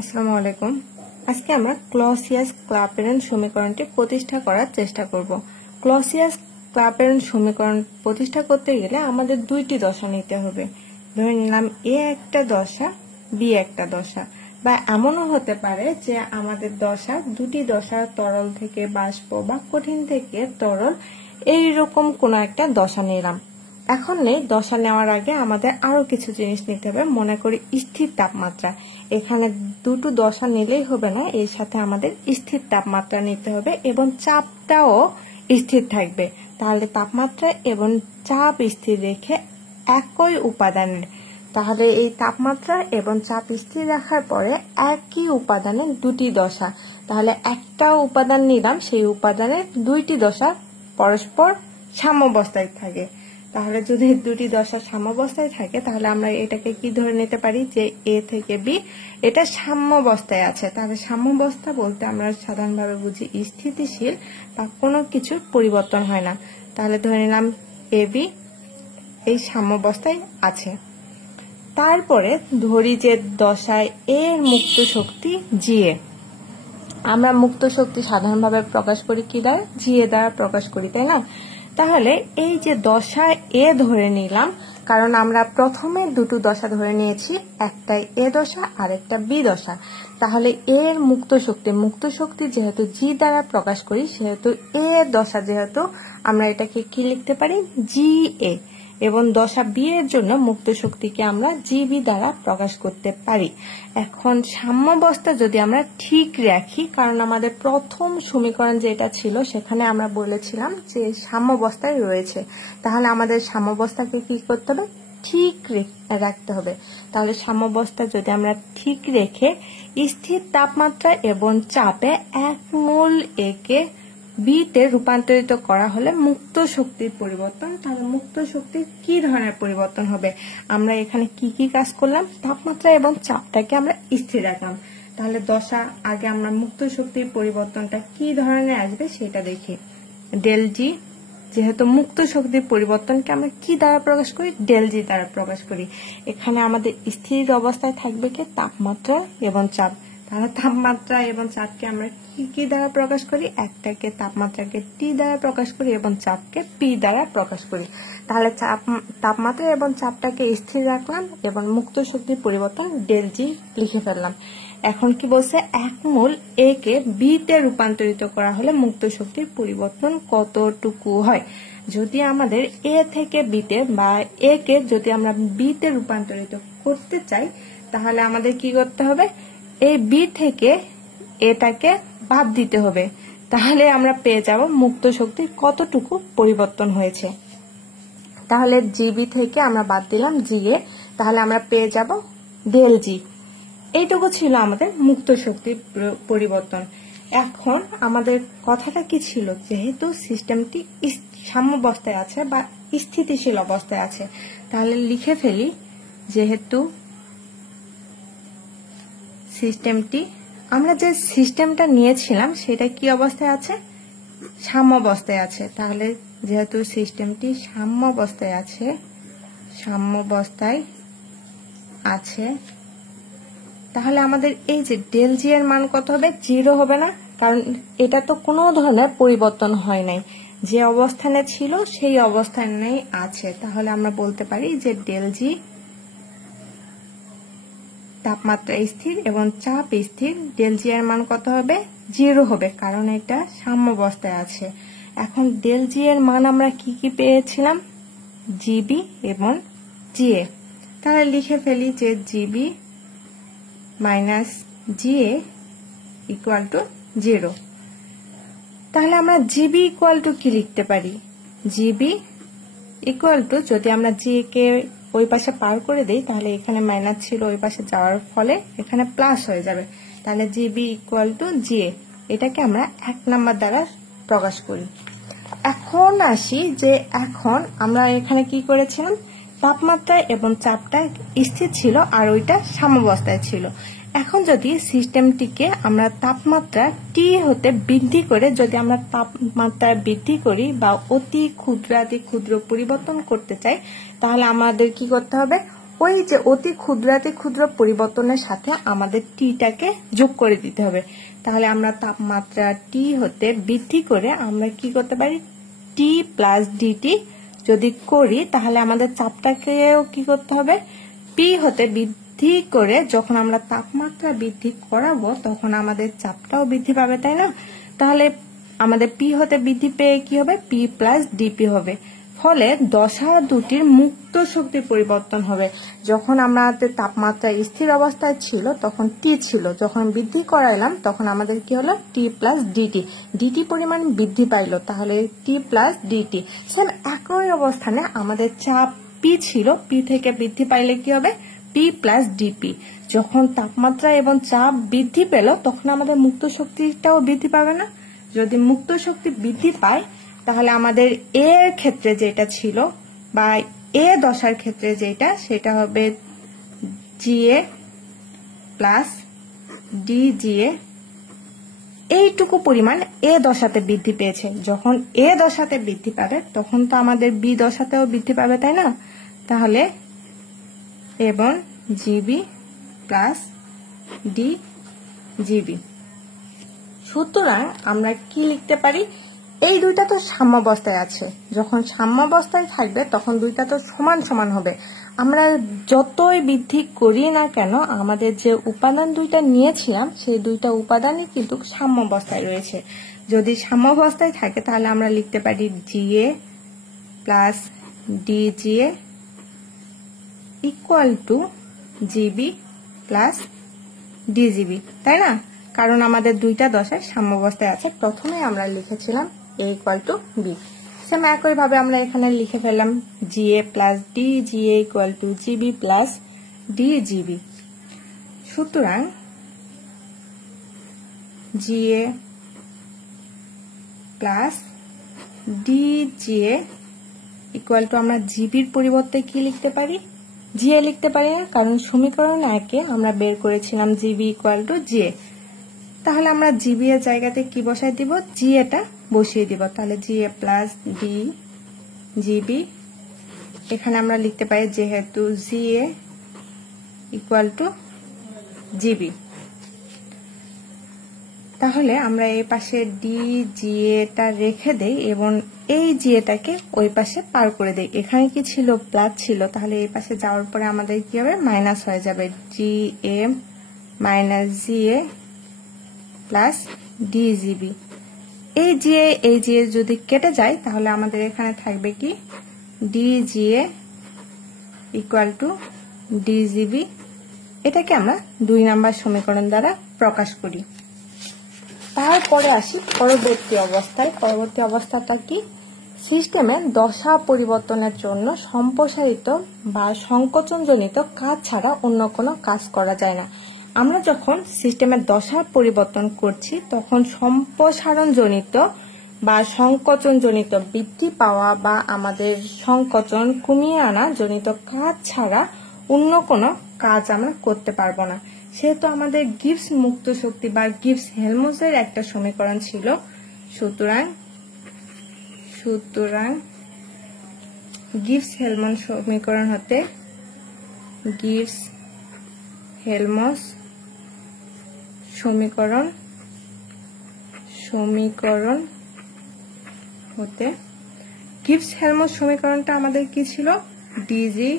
আসসালামু আলাইকুম। আজকে আমরা ক্লসিয়াস ক্লাপেরন সমীকরণটি প্রতিষ্ঠা করার চেষ্টা করব। ক্লসিয়াস ক্লাপেরন সমীকরণ প্রতিষ্ঠা করতে গেলে আমাদের দুইটি দশা নিতে হবে। ধরে নিলাম এ একটা দশা, বি একটা দশা, বা এমনও হতে পারে যে আমাদের দশা দুটি দশা, তরল থেকে বাষ্প বা কঠিন থেকে তরল, এইরকম কোনো একটা দশা নিলাম। এখন দশা নেওয়ার আগে আমাদের আরো কিছু জিনিস নিতে হবে। মনে করি স্থির তাপমাত্রা, এখানে দুটো দশা নিলেই হবে না, এর সাথে আমাদের স্থির তাপমাত্রা নিতে হবে এবং চাপটাও স্থির থাকবে। তাহলে তাপমাত্রা এবং চাপ স্থির রেখে একই উপাদানের, তাহলে এই তাপমাত্রা এবং চাপ স্থির রাখার পরে একই উপাদানের দুটি দশা, তাহলে একটা উপাদান নিলাম, সেই উপাদানের দুইটি দশা পরস্পর সাম্যাবস্থায় থাকে। তাহলে যদি দুটি দশা সাম্যাবস্থায় থাকে তাহলে আমরা এটাকে কি ধরে নিতে পারি যে এ থেকে বি এটা সাম্যাবস্থায় আছে। তাহলে সাম্যাবস্থা বলতে আমরা সাধারণভাবে বুঝি স্থিতিশীল বা কোনো কিছুর পরিবর্তন হয় না। তাহলে ধরে নিলাম এ বি এই সাম্যাবস্থায় আছে। তারপরে ধরি যে দশায় এর মুক্ত শক্তি জি এ। আমরা মুক্ত শক্তি সাধারণভাবে প্রকাশ করি কি দ্বারা? জি এ দ্বারা প্রকাশ করি, তাই না? তাহলে এই যে দশা এ ধরে নিলাম, কারণ আমরা প্রথমে দুটো দশা ধরে নিয়েছি, একটাই এ দশা আর একটা বি দশা। তাহলে এর মুক্ত শক্তি যেহেতু জি দ্বারা প্রকাশ করি, সেহেতু এ দশা যেহেতু আমরা এটাকে কি লিখতে পারি? জি এ। এবং দশা বি এর জন্য মুক্ত শক্তিকে আমরা জিবি দ্বারা প্রকাশ করতে পারি। এখন সাম্যাবস্থা যদি আমরা ঠিক রাখি, কারণ আমাদের প্রথম সমীকরণ যেটা ছিল সেখানে আমরা বলেছিলাম যে সাম্যাবস্থায় রয়েছে, তাহলে আমাদের সাম্যাবস্থাকে কি করতে হবে? ঠিক রাখতে হবে। তাহলে সাম্যাবস্থা যদি আমরা ঠিক রেখে স্থির তাপমাত্রা এবং চাপে এক মোল একে বিতে রূপান্তরিত করা হলে মুক্ত শক্তির পরিবর্তন। তাহলে মুক্ত শক্তির কি ধরনের পরিবর্তন হবে? আমরা এখানে কি কি কাজ করলাম? তাপমাত্রা এবং চাপটাকে আমরা স্থির রাখলাম। তাহলে দশা আগে আমরা মুক্ত শক্তির পরিবর্তনটা কি ধরনের আসবে সেটা দেখি। ডেল জি, যেহেতু মুক্ত শক্তির পরিবর্তনকে আমরা কি দ্বারা প্রকাশ করি? ডেল জি দ্বারা প্রকাশ করি। এখানে আমাদের স্থির অবস্থায় থাকবে কি? তাপমাত্রা এবং চাপ। তাহলে তাপমাত্রা এবং চাপকে আমরা কি দ্বারা প্রকাশ করি? একটাকে তাপমাত্রাকে টি দ্বারা প্রকাশ করি এবং চাপকে পি দ্বারা প্রকাশ করি। তাহলে তাপমাত্রা এবং চাপটাকে স্থির রাখলাম এবং মুক্ত শক্তির পরিবর্তন ডেল জি লিখে ফেললাম। এখন কি বলছে? এক মোল এ কে বি তে রূপান্তরিত করা হলে মুক্ত শক্তির পরিবর্তন কতটুকু হয়? যদি আমাদের এ থেকে বিতে বা এ কে যদি আমরা বি তে রূপান্তরিত করতে চাই, তাহলে আমাদের কি করতে হবে? এই বি থেকে এটাকে বাদ দিতে হবে। তাহলে আমরা পেয়ে যাব মুক্ত শক্তির কতটুকু পরিবর্তন হয়েছে। তাহলে জিবি থেকে আমরা বাদ দিলাম জি এ, তাহলে আমরা পেয়ে যাব ডেল জি। এইটুকু ছিল আমাদের মুক্ত শক্তির পরিবর্তন। এখন আমাদের কথাটা কি ছিল? যেহেতু সিস্টেমটি সাম্যাবস্থায় আছে বা স্থিতিশীল অবস্থায় আছে, তাহলে লিখে ফেলি যেহেতু সিস্টেমটি, আমরা যে সিস্টেমটা নিয়েছিলাম সেটা কি অবস্থায় আছে? সাম্যাবস্থায় আছে। তাহলে যেহেতু সিস্টেমটি সাম্যাবস্থায় আছে, তাহলে আমাদের এই যে ডেল জি এর মান কত হবে? 0 হবে না, কারণ এটা তো কোনো ধরনের পরিবর্তন হয় নাই, যে অবস্থানে ছিল সেই অবস্থানেই আছে। তাহলে আমরা বলতে পারি যে ডেল জি তাপমাত্রা স্থির এবং চাপ স্থির, ডেল জি এর মান কত হবে? 0 হবে, কারণ এটা সাম্যাবস্থায় আছে। এখন ডেল জি এর মান আমরা কি কি পেয়েছিলাম? জিবি এবং জিএ। তাহলে লিখে ফেলি যে GB minus GA equal to 0। তাহলে আমরা জিবি ইকুয়াল টু কি লিখতে পারি? জিবি ইকুয়াল টু, যদি আমরা জি কে ওই পাশে পার করে দেই তাহলে এখানে মাইনাস ছিল, ওই পাশে যাওয়ার ফলে এখানে প্লাস হয়ে যাবে। তাহলে জিবি ইকুয়াল টু জিএ, এটাকে আমরা 1 নাম্বার দ্বারা প্রকাশ করি। এখন আসি যে এখন আমরা এখানে কি করেছিলাম? তাপমাত্রা এবং চাপটা স্থির ছিল আর ওইটা সাম্যাবস্থায় ছিল। এখন যদি সিস্টেমটিকে আমরা তাপমাত্রা টি হতে বৃদ্ধি করে, যদি আমরা তাপমাত্রা বৃদ্ধি করি বা অতি ক্ষুদ্রাতি ক্ষুদ্র পরিবর্তন করতে চাই, তাহলে আমাদের কি করতে হবে? ওই যে অতি ক্ষুদ্রাতি ক্ষুদ্র পরিবর্তনের সাথে আমাদের টিটাকে যোগ করে দিতে হবে। তাহলে আমরা তাপমাত্রা টি হতে বৃদ্ধি করে আমরা কি করতে পারি, টি প্লাস ডিটি যদি করি তাহলে আমাদের চাপটাকেও কি করতে হবে, পি হতে বৃদ্ধি করে যখন আমরা তাপমাত্রা বৃদ্ধি করাবো তখন আমাদের চাপটাও বৃদ্ধি পাবে, তাই না? তাহলে আমাদের পি হতে বৃদ্ধি পেয়ে কি হবে, পি প্লাস ডিপি হবে। ফলে দশা দুটির মুক্ত শক্তির পরিবর্তন হবে। যখন আমাদের তাপমাত্রা স্থির অবস্থায় ছিল তখন টি ছিল, যখন বৃদ্ধি করাইলাম তখন আমাদের কি হলো, টি প্লাস ডিটি, ডিটি পরিমাণ বৃদ্ধি পাইলো, তাহলে টি প্লাস ডিটি। সেম একই অবস্থানে আমাদের চাপ পি ছিল, পি থেকে বৃদ্ধি পাইলে কি হবে, পি প্লাস ডিপি। যখন তাপমাত্রা এবং চাপ বৃদ্ধি পেল তখন আমাদের মুক্ত শক্তিটাও বৃদ্ধি পাবে না? যদি মুক্ত শক্তি বৃদ্ধি পায় তাহলে আমাদের এর ক্ষেত্রে যেটা ছিল বা এ দশার ক্ষেত্রে যেটা, সেটা হবে জিএ প্লাস ডিজিএ। এইটুকু পরিমাণ এ দশাতে বৃদ্ধি পেয়েছে। যখন এ দশাতে বৃদ্ধি পাবে তখন তো আমাদের বি দশাতেও বৃদ্ধি পাবে, তাই না? তাহলে এবং জিবি প্লাস ডি জিবি। সুতরাং আমরা কি লিখতে পারি, এই দুইটা তো সাম্যাবস্থায় আছে, যখন সাম্যাবস্থায় থাকবে তখন দুইটা তো সমান সমান হবে। আমরা যতই বৃদ্ধি করি না কেন আমাদের যে উপাদান দুইটা নিয়েছিলাম সেই দুইটা উপাদানই কিন্তু সাম্যাবস্থায় রয়েছে। যদি সাম্যাবস্থায় থাকে তাহলে আমরা লিখতে পারি GA plus DGA equal to GB plus DGB, তাই না? কারণ আমাদের দুইটা দশায় সাম্যাবস্থায় আছে। প্রথমে আমরা লিখেছিলাম A equal to B. Same একই ভাবে আমরা এখানে লিখে ফেললাম GA plus DGA equal to GB plus DGB. সুতরাং GA plus DGA equal to আমরা জিবির পরিবর্তে কি লিখতে পারি, জিএ লিখতে পারি না, কারণ সমীকরণ 1-এ আমরা বের করেছিলাম জিবি ইকুয়াল টু জিএ। তাহলে আমরা জিবি এর জায়গাতে কি বসাই দিব, জিএটা বসিয়ে দিব। তাহলে জিএ প্লাস ডি জিবি, এখানে আমরা লিখতে পারি যেহেতু জিএ ইকুয়াল টু জিবি, তাহলে আমরা এই পাশে ডি জিএটা রেখে দেই এবং এই জিএটাকে ওই পাশে পার করে দেই। এখানে কি ছিল, প্লাস ছিল, তাহলে এই পাশে যাওয়ার পরে আমাদের কি হবে, মাইনাস হয়ে যাবে, GA minus GA plus DGB. এই জিএ যদি কেটে যায় তাহলে আমাদের এখানে থাকবে কি, ডিজিএ ইকুয়াল টু ডিজিবি। এটাকে আমরা 2 নম্বর সমীকরণ দ্বারা প্রকাশ করি। তারপরে আসি পরবর্তী অবস্থায়। পরবর্তী অবস্থাটা কি, সিস্টেমের দশা পরিবর্তনের জন্য সম্প্রসারিত বা সংকোচনজনিত কাজ ছাড়া অন্য কোনো কাজ করা যায় না। আমরা যখন সিস্টেমের দশা পরিবর্তন করছি তখন সম্প্রসারণজনিত বা সংকোচনজনিত বৃদ্ধি পাওয়া বা আমাদের সংকোচন কমিয়ে আনা জনিত কাজ ছাড়া অন্য কোনো কাজ আমরা করতে পারবো না। সেহেতু আমাদের গিবস মুক্ত শক্তি বা গিবস হেলমহোল্টজের একটা সমীকরণ ছিল। সুতরাং গিবস হেলমহোল্টজ সমীকরণ হতে গিবস হেলমহোল্টজ সমীকরণ হতে গিবস হেলমহোল্টজ সমীকরণটা আমাদের কি ছিল, DG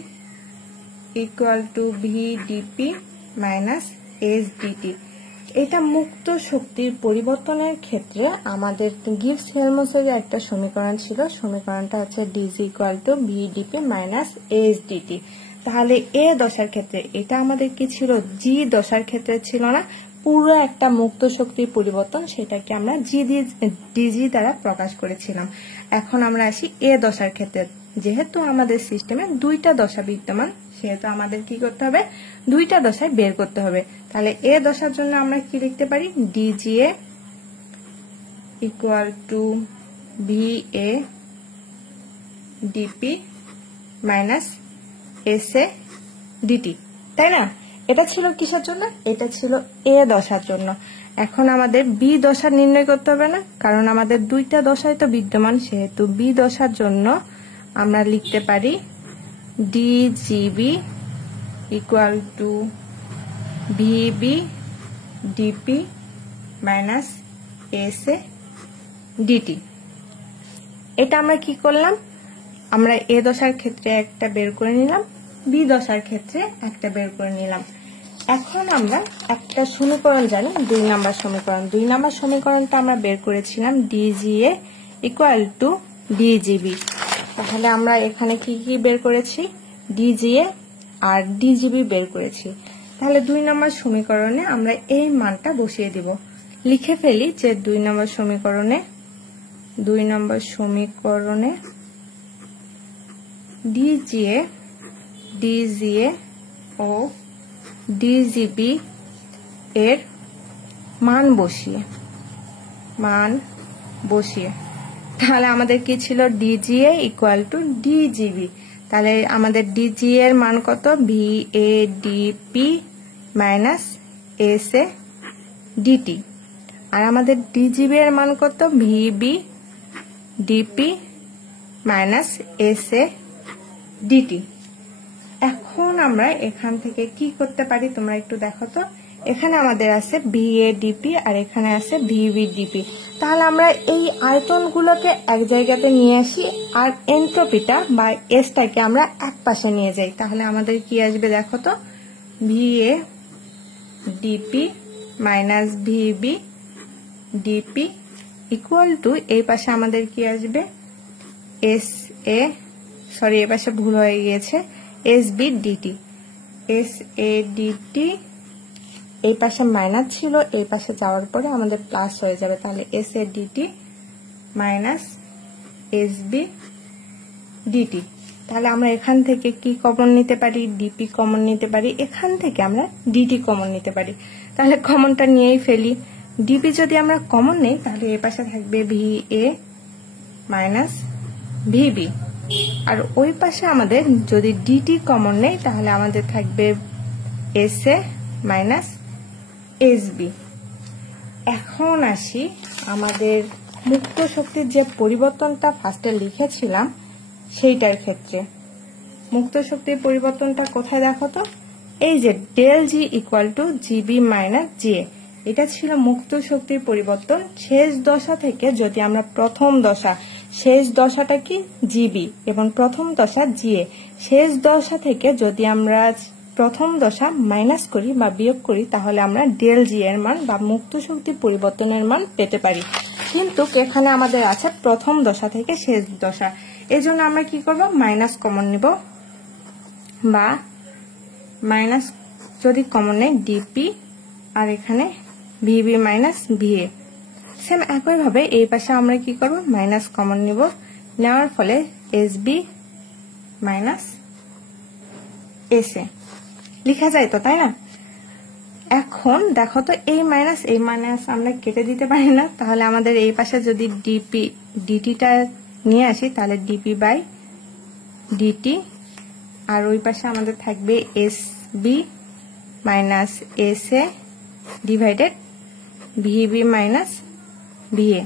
equal to V DP minus S DT. এটা মুক্ত শক্তির পরিবর্তনের ক্ষেত্রে আমাদের গিবস হেলমহোল্টজের একটা সমীকরণ ছিল। সমীকরণটা হচ্ছে DG equal to V DP minus S DT. তাহলে এ দশার ক্ষেত্রে এটা আমাদের কি ছিল, জি দশার ক্ষেত্রে ছিল না, পুরো একটা মুক্ত শক্তির পরিবর্তন, সেটাকে আমরা ডিজি দ্বারা প্রকাশ করেছিলাম। এখন আমরা আসি এ দশার ক্ষেত্রে। যেহেতু আমাদের সিস্টেমে দুইটা দশা বিদ্যমান সেহেতু আমাদের কি করতে হবে, দুইটা দশায় বের করতে হবে। তাহলে এ দশার জন্য আমরা কি লিখতে পারি, DGA equal to VA DP minus S A DT, তাই না? এটা ছিল কিসের জন্য, এটা ছিল এ দশার জন্য। এখন আমাদের বি দশা নির্ণয় করতে হবে না, কারণ আমাদের দুইটা দশাই তো বিদ্যমান। সেহেতু বি দশার জন্য আমরা লিখতে পারি DGB equal to VB DP minus SA DT. এটা আমরা কি করলাম, আমরা এ দশার ক্ষেত্রে একটা বের করে নিলাম, বি দশার ক্ষেত্রে একটা বের করে নিলাম। এখন আমরা একটা সমীকরণ জানি, 2 নম্বর সমীকরণ। 2 নম্বর সমীকরণটা আমরা বের করেছিলাম ডিজিএ ইকুয়াল টু ডিজিবি। তাহলে আমরা এখানে কি কি বের করেছি, ডিজিএ আর ডিজিবি বের করেছি। তাহলে 2 নম্বর সমীকরণে আমরা এই মানটা বসিয়ে দিব। লিখে ফেলি যে 2 নম্বর সমীকরণে ডিজিএ ও ডিজিবি এর মান বসিয়ে তাহলে আমাদের কি ছিল, ডিজিএ ইকুয়াল টু ডিজিবি। তাহলে আমাদের ডিজিএ এর মান কত, ভিএডিপি মাইনাস এসএ ডিটি। আর আমাদের ডিজিবি এর মান কত, VB DP minus SA dT. এখন আমরা এখান থেকে কি করতে পারি তোমরা একটু দেখো তো। এখানে আমাদের আছে ভিএডিপি আর এখানে আছে ভিবিডিপি। তাহলে আমরা এই আয়তনগুলোকে এক জায়গাতে নিয়ে আসি আর এনট্রপিটা বা এসটাকে আমরা এক পাশে নিয়ে যাই। তাহলে আমাদের কি আসবে দেখো তো, VADP minus VB DP equal to এই পাশে আমাদের কি আসবে, এই পাশে ভুল হয়ে গিয়েছে, এসবি ডিটি। এসএ ডিটি এই পাশে মাইনাস ছিল, এই পাশে যাওয়ার পরে আমাদের প্লাস হয়ে যাবে। তাহলে SA dT minus SB dT. তাহলে আমরা এখান থেকে কি কমন নিতে পারি, ডিপি কমন নিতে পারি, এখান থেকে আমরা ডিটি কমন নিতে পারি। তাহলে কমনটা নিয়েই ফেলি। ডিপি যদি আমরা কমন নেই তাহলে এই পাশে থাকবে ভিএ মাইনাস ভিবি, আর ওই পাশে আমাদের যদি ডিটি কমন নেই তাহলে আমাদের থাকবে এসএ মাইনাস এসবি। এখন আসি আমাদের মুক্ত শক্তির যে পরিবর্তনটা ফার্স্টে লিখেছিলাম সেইটার ক্ষেত্রে। মুক্ত শক্তির পরিবর্তনটা কোথায় দেখো তো, এই যে del G equal to GB minus GA, এটা ছিল মুক্ত শক্তির পরিবর্তন শেষ দশা থেকে। যদি আমরা প্রথম দশা, শেষ দশাটা কি জিবি এবং প্রথম দশা জিএ, শেষ দশা থেকে যদি আমরা প্রথম দশা মাইনাস করি বা বিয়োগ করি তাহলে আমরা ডেল জি এর মান বা মুক্ত শক্তির পরিবর্তনের মান পেতে পারি। কিন্তু এখানে আমাদের আছে প্রথম দশা থেকে শেষ দশা, এজন্য আমরা কি করব, মাইনাস কমন নিব, বা মাইনাস যদি কমন নেই ডিপি আর এখানে ভিবি মাইনাস ভিএ। সেম একইভাবে এই পাশে আমরা কি করব, মাইনাস কমন নিব, নেওয়ার ফলে এসবি মাইনাস এসএ লিখা যায় তো, তাই না। এখন দেখো তো এই মাইনাস আমরা কেটে দিতে পারি না। তাহলে আমাদের এই পাশে যদি ডিটিটা নিয়ে আসি তাহলে ডিপি বাই ডিটি, আর ওই পাশে আমাদের থাকবে SB minus SA divided VB minus VA.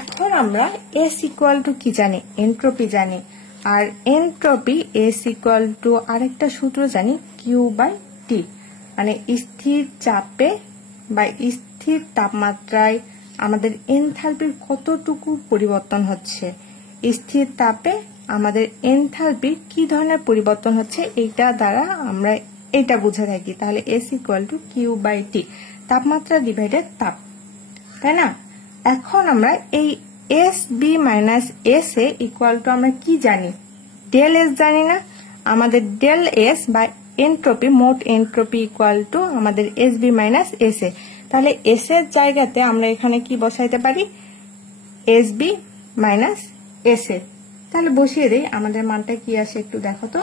এখন আমরা এস ইকুয়াল টু কি জানি, এনট্রপি জানি, আর এনট্রপি এস ইকুয়াল টু আরেকটা সূত্র জানি, কিউ বাই টি। মানে স্থির চাপে বা স্থির তাপমাত্রায় আমাদের এনথালপির কতটুকু পরিবর্তন হচ্ছে, স্থির তাপে আমাদের এনথালপির কি ধরনের পরিবর্তন হচ্ছে, এইটা দ্বারা আমরা এটা বুঝে থাকি। তাহলে S equal to Q by T, তাপমাত্রা ডিভাইডেড তাপ, তাই না। এখন আমরা এই S B minus S A equal to আমরা কি জানি, ডেল এস জানি না। আমাদের ডেল এস বা এনট্রপি, মোট এনট্রপি ইকুয়াল টু আমাদের S B minus S A. তাহলে এস এর জায়গাতে আমরা এখানে কি বসাইতে পারি, S B minus S A. তাহলে বসিয়ে দেই, আমাদের মানটা কি আসে একটু দেখো তো,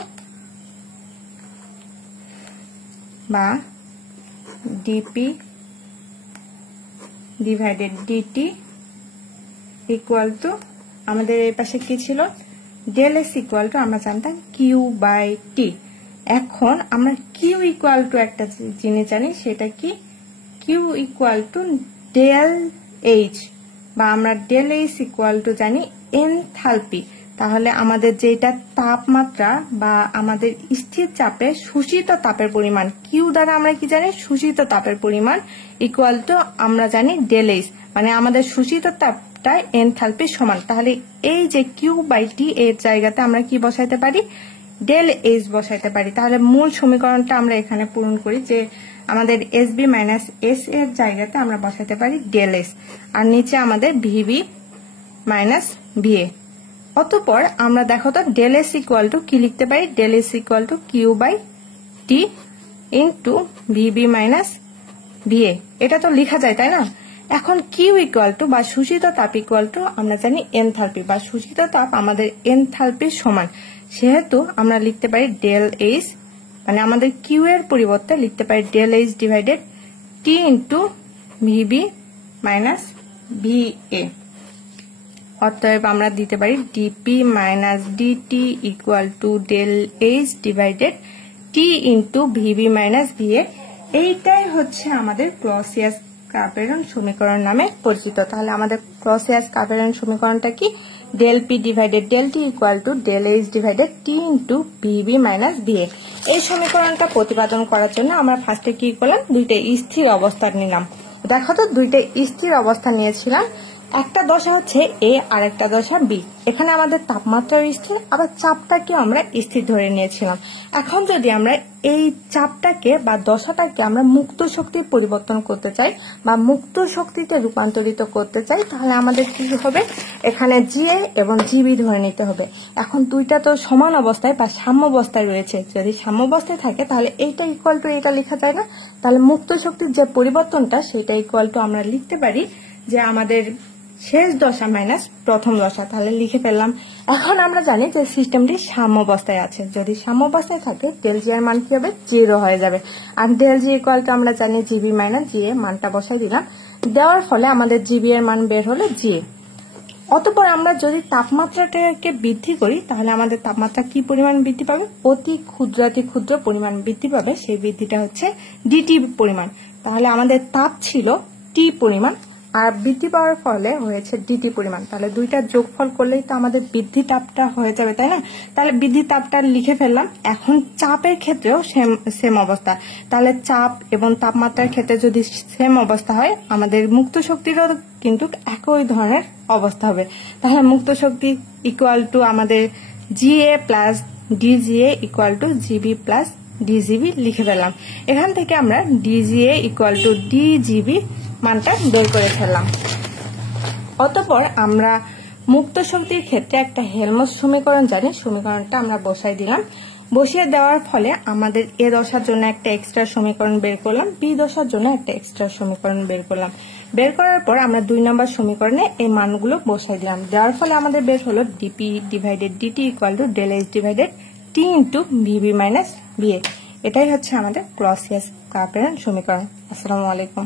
বা dP divided dT equal to আমাদের এই পাশে কি ছিল, ডেল এস ইকুয়াল টু আমরা জানতাম কিউ বাই টি। এখন আমরা কিউ ইকুয়াল টু একটা জিনিস জানি, সেটা কি, Q equal to del H, বা আমরা ডেল এইচ ইকুয়াল টু জানি এনথালপি। তাহলে আমাদের যেটা তাপমাত্রা বা আমাদের স্থির চাপে শোষিত তাপের পরিমাণ কিউ দ্বারা আমরা কি জানি শোষিত তাপের পরিমাণ ইকুয়াল টু আমরা জানি ডেল এইচ, মানে আমাদের শোষিত তাপটা এনথালপির সমান। তাহলে এই যে কিউ বাই টি এর জায়গাতে আমরা কি বসাইতে পারি, ডেল এইচ বসাইতে পারি। তাহলে মূল সমীকরণটা আমরা এখানে পূরণ করি যে আমাদের এস বি মাইনাস এস এর জায়গাতে আমরা বসাইতে পারি ডেল এস, আর নিচে আমাদের ভিবি মাইনাস ভিএ। অতঃপর আমরা দেখো তো ডেল এস ইকুয়াল টু কি লিখতে পারি, del S equal to Q by T into VB minus VA. এটা তো লেখা যায় তাই না। এখন কিউ ইকুয়াল টু বা শোষিত তাপ ইকুয়াল টু আমরা জানি এনথালপি বা শোষিত তাপ আমাদের এনথালপির সমান, সেহেতু আমরা লিখতে পারি ডেল এইচ, মানে আমাদের কিউ এর পরিবর্তে লিখতে পারি del H divided T into VB minus VA. অতএব আমরা দিতে পারি dP minus dT equal to del H divided T into VB minus VA. এইটাই হচ্ছে আমাদের ক্লসিয়াস-ক্লাপেরন সমীকরণ নামে পরিচিত। তাহলে আমাদের ক্লসিয়াস-ক্লাপেরন সমীকরণটা কি, del P divided del T equal to del H divided T into VB minus VA. এই সমীকরণটা প্রতিপাদন করার জন্য আমরা ফার্স্টে কি করলাম, দুইটা স্থির অবস্থা নিলাম। দেখো তো দুইটা স্থির অবস্থা নিয়েছিলাম, একটা দশা হচ্ছে এ আর একটা দশা বি। এখানে আমাদের তাপমাত্রা স্থির, আবার চাপটাকে আমরা স্থির ধরে নিয়েছিলাম। এখন যদি আমরা এই চাপটাকে বা দশাটাকে আমরা মুক্ত শক্তির পরিবর্তন করতে চাই বা মুক্ত শক্তিতে রূপান্তরিত করতে চাই, তাহলে আমাদের কি হবে, এখানে জিএ এবং জিবি ধরে নিতে হবে। এখন দুইটা তো সমান অবস্থায় বা সাম্য অবস্থায় রয়েছে, যদি সাম্য অবস্থায় থাকে তাহলে এইটা ইকুয়াল টু এটা লেখা যায় না। তাহলে মুক্ত শক্তির যে পরিবর্তনটা সেটা ইকুয়াল টু আমরা লিখতে পারি যে আমাদের শেষ দশা মাইনাস প্রথম দশা। তাহলে লিখে ফেললাম। এখন আমরা জানি যে সিস্টেমটি সাম্য অবস্থায় আছে, যদি সাম্য অবস্থায় থাকে ডেল জি এর মান কি হবে, 0 হয়ে যাবে। আর ডেল জি ইকুয়াল টু আমরা জানি জিবি মাইনাস জি এ, মানটা বসাই দিলাম। দেওয়ার ফলে আমাদের জিবি এর মান বের হলো জি এ। অতঃপর আমরা যদি তাপমাত্রাটাকে বৃদ্ধি করি তাহলে আমাদের তাপমাত্রা কি পরিমাণ বৃদ্ধি পাবে, অতি ক্ষুদ্রাতি ক্ষুদ্র পরিমাণ বৃদ্ধি পাবে। সেই বৃদ্ধিটা হচ্ছে ডিটি পরিমাণ। তাহলে আমাদের তাপ ছিল টি পরিমাণ আর বৃদ্ধি পাওয়ার ফলে হয়েছে ডিটি পরিমাণ। তাহলে দুইটার যোগফল করলেই তো আমাদের বৃদ্ধি তাপটা হয়ে যাবে, তাই না। তাহলে বৃদ্ধি তাপটা লিখে ফেললাম। এখন চাপের ক্ষেত্রেও সেম অবস্থা। তাহলে চাপ এবং তাপমাত্রার ক্ষেত্রে যদি সেম অবস্থা হয়, আমাদের মুক্ত শক্তিরও কিন্তু একই ধরনের অবস্থা হবে। তাহলে মুক্ত শক্তি ইকুয়াল টু আমাদের GA plus DGA equal to GB plus DGB লিখে ফেললাম। এখান থেকে আমরা ডিজিএ ইকুয়াল টু ডিজিবি মানটা বের করে ফেললাম। অতঃপর আমরা মুক্ত শক্তির ক্ষেত্রে একটা হেলমস সমীকরণ জানি, সমীকরণটা আমরা বসাই দিলাম। বসিয়ে দেওয়ার ফলে আমাদের এ দশার জন্য একটা এক্সট্রা সমীকরণ বের করলাম, বি দশার জন্য একটা এক্সট্রা সমীকরণ বের করলাম। বের করার পর আমরা 2 নম্বর সমীকরণে এই মানগুলো বসাই দিলাম। দেওয়ার ফলে আমাদের বের হলো dP divided dT equal to del H divided T into VB minus VA. এটাই হচ্ছে আমাদের ক্লসিয়াস-ক্লাপেরন সমীকরণ। আসসালামু আলাইকুম।